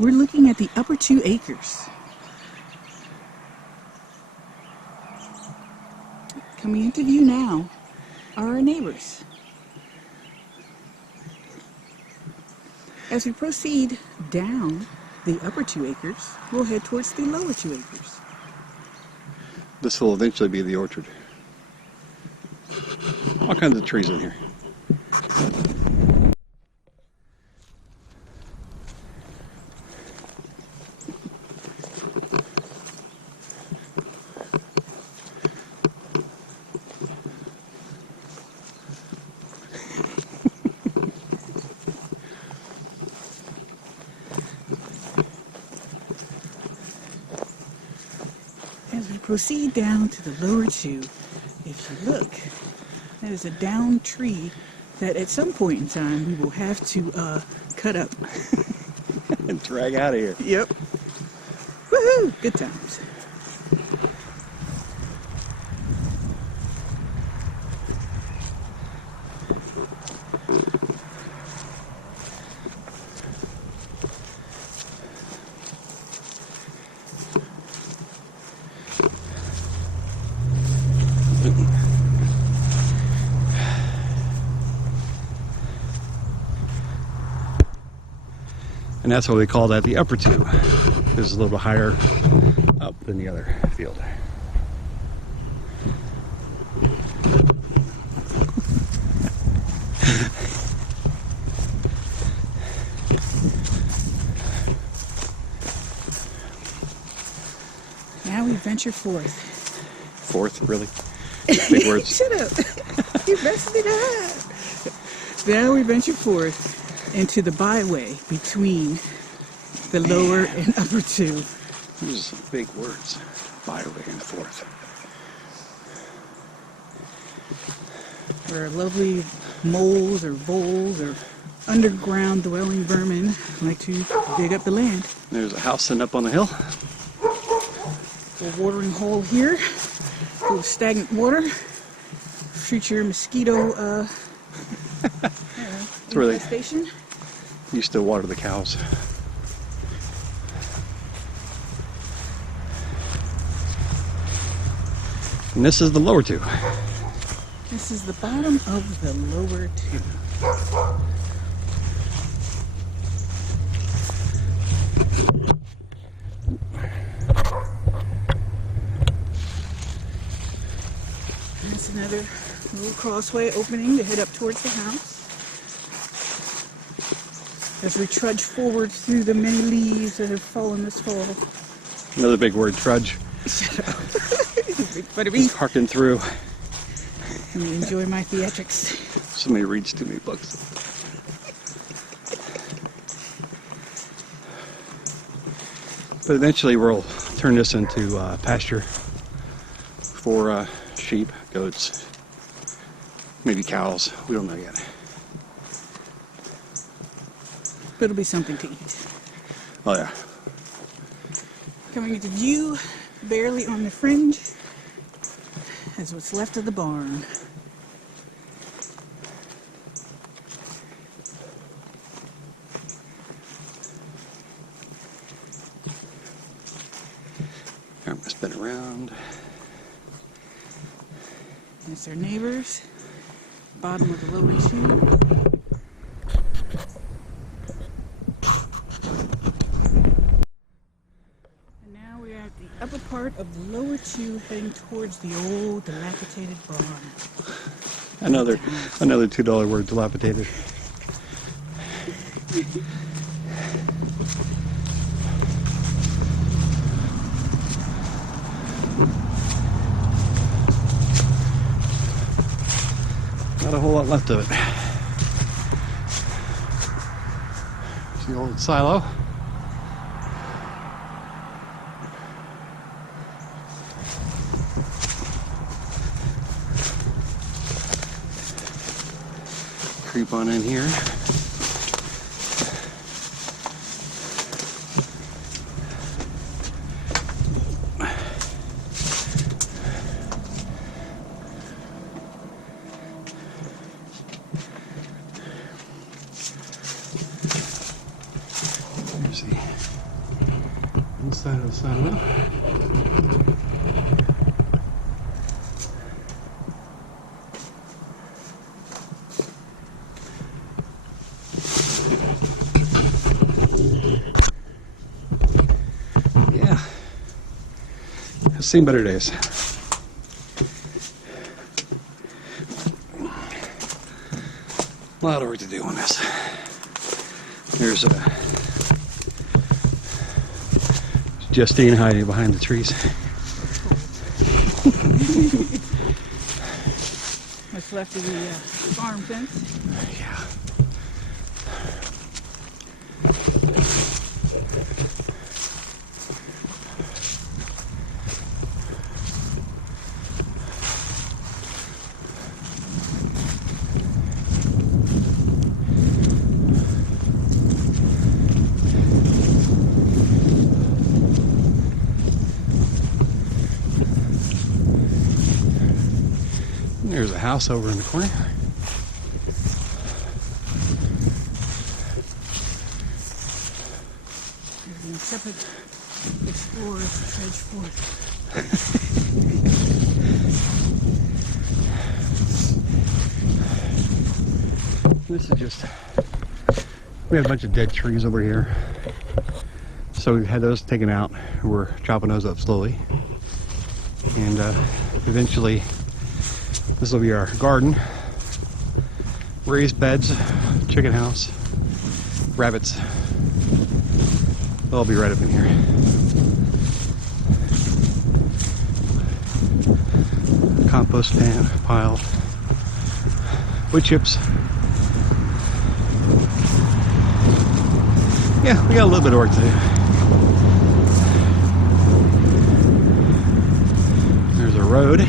We're looking at the upper 2 acres. Coming into view now are our neighbors. As we proceed down the upper 2 acres, we'll head towards the lower 2 acres. This will eventually be the orchard. All kinds of trees in here. As we proceed down to the lower 2, if you look, there's a downed tree that at some point in time we will have to cut up. And drag out of here. Yep. Woohoo! Good times. And that's why we call that the upper 2. This is a little bit higher up than the other field. Now we venture forth. Fourth, really? Big words. Shut up. You messed it up. Now we venture forth into the byway between the lower and upper 2. These are some big words. Byway and fourth. Where lovely moles or voles or underground dwelling vermin like to dig up the land. There's a house sitting up on the hill. A watering hole here full of stagnant water. Future mosquito It's where they infestation. used to water the cows. And this is the lower 2. This is the bottom of the lower 2. That's another little crossway opening to head up towards the house. As we trudge forward through the many leaves that have fallen this fall. Another big word, trudge. Shut up. You make fun of me. Harking through. Let me enjoy my theatrics. Somebody reads too many books. But eventually we'll turn this into pasture for sheep, goats, maybe cows. We don't know yet. But it'll be something to eat. Oh yeah. Coming into view, barely on the fringe, is what's left of the barn. I'm gonna spin around. That's our neighbors. Bottom of the lower 2. Upper part of the lower 2 heading towards the old dilapidated barn. Another $2 word, dilapidated. Not a whole lot left of it. It's the old silo. Creep on in here. Let's see. side of the saddle. Yeah, I've seen better days. A lot of work to do on this. There's Justine hiding behind the trees. What's left of the farm fence? Yeah. There's a house over in the corner. There's an intrepid explorer edge forth. This is just, we had a bunch of dead trees over here. So we've had those taken out. We're chopping those up slowly. And eventually, this will be our garden. Raised beds, chicken house, rabbits. They'll all be right up in here. Compost pan, pile, wood chips. Yeah, we got a little bit of work to do. There's a road.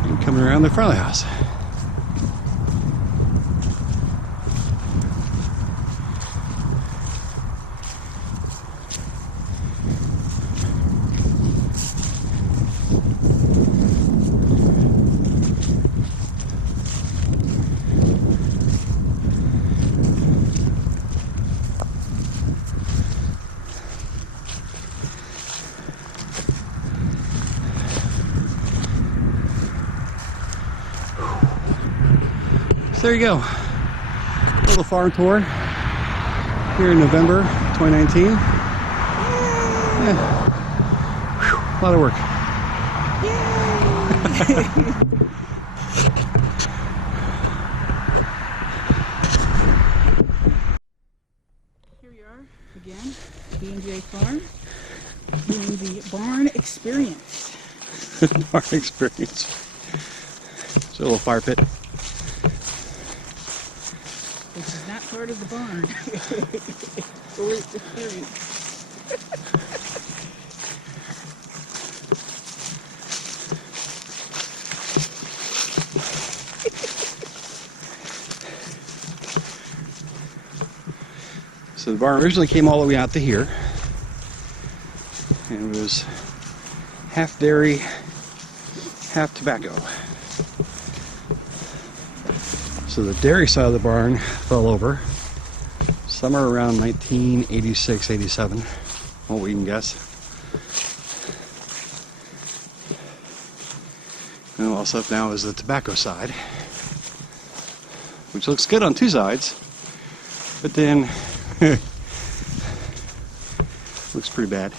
And coming around the front of the house. So there you go. A little farm tour here in November 2019. Yeah. Whew, a lot of work. Here we are again, B&J Farm, doing the barn experience. Barn experience. It's a little fire pit. Which is not part of the barn. Or it's experience. So the barn originally came all the way out to here. And it was half dairy, half tobacco. So the dairy side of the barn fell over somewhere around 1986, 87, what we can guess. And what's up now is the tobacco side, which looks good on two sides, but then looks pretty bad.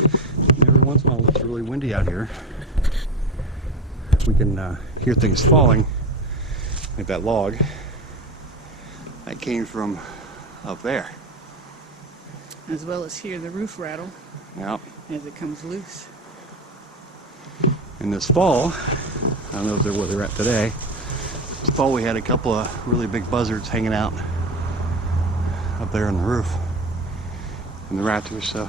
And every once in a while it's really windy out here. We can hear things falling. Like that log that came from up there. As well as hear the roof rattle Yep. as it comes loose. And this fall, I don't know if they're where they're at today. This fall we had a couple of really big buzzards hanging out up there on the roof. And the rattlers, so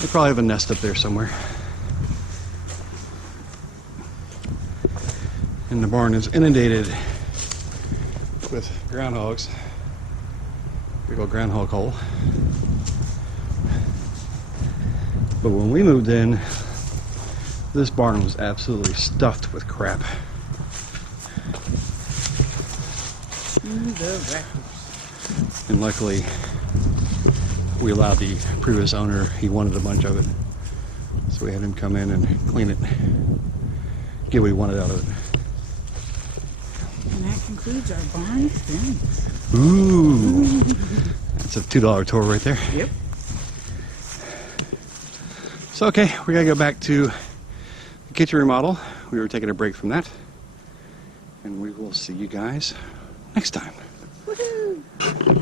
they probably have a nest up there somewhere. And the barn is inundated with groundhogs. Big old groundhog hole. But when we moved in, this barn was absolutely stuffed with crap. To the rafters. And luckily, we allowed the previous owner, he wanted a bunch of it. So we had him come in and clean it, get what he wanted out of it. And that concludes our barn experience. Ooh, that's a $2 tour right there. Yep. So okay, we gotta go back to the kitchen remodel. We were taking a break from that. And we will see you guys next time. Woohoo!